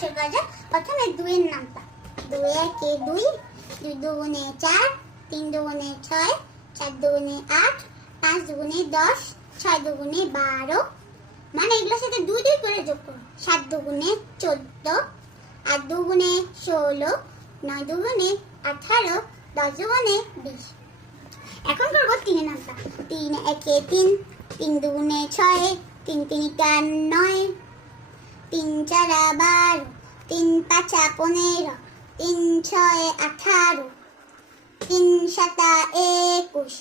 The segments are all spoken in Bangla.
করা যাক। প্রথমে দুইয়ের নামটা। দুই একে দুই দুই দুগুণে চার, তিন দুগুণে ছয়, চার দুগুণে আট, পাঁচ দুগুণে দশ, ছয় দুগুণে বারো। মানে এগুলোর সাথে দুই দুই করে যোগ করো। সাত দুগুণে চোদ্দ, আট দুগুণে ষোলো, নয় দুগুণে আঠারো, দশ দুগুণে বিশ। এখন করব তিনের নামটা। তিন একে তিন তিন দুগুণে ছয়, তিন তিনটা নয়। তিন চারা বারো, তিন পাঁচা পনেরো, তিন ছয় আঠারো, তিন সাতা একুশ,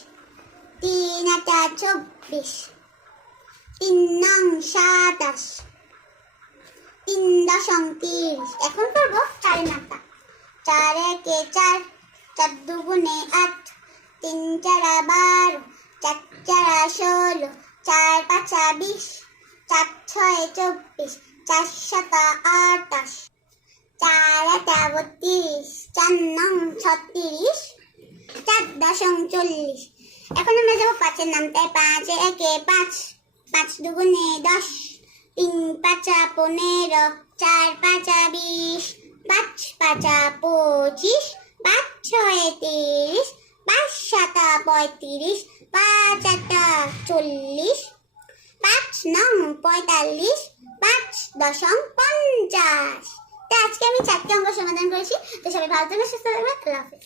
তিন আটা চব্বিশ, তিন নং সাতাশ, তিন দশম তিরিশ। এখন করব চারের নামটা চার একে চার চার দুগুণে আট, তিন চারা বারো, চার চারা ষোলো, চার পাঁচা বিশ, চার ছয় চব্বিশ চার সাতা আটাশ। চার আটা বত্রিশ চার নং ছত্রিশ চার দশম চল্লিশ। এখন আমরা যাব পাঁচের নামটায় পাঁচ, একে পাঁচ পাঁচ দুগুণে দশ, তিন পাঁচা পনেরো, চার পাঁচা বিশ, পাঁচ পাঁচা পঁচিশ, পাঁচ ছয় তিরিশ, পাঁচ সাতা পঁয়ত্রিশ, পাঁচ আটা চল্লিশ, পাঁচ নং পঁয়তাল্লিশ দশম পঞ্চাশ। তো আজকে আমি চারটি অঙ্ক সমাধান করেছি। তো সবাই ভালো থাকবে সুস্থ থাকবে আল্লাহ হাফিজ।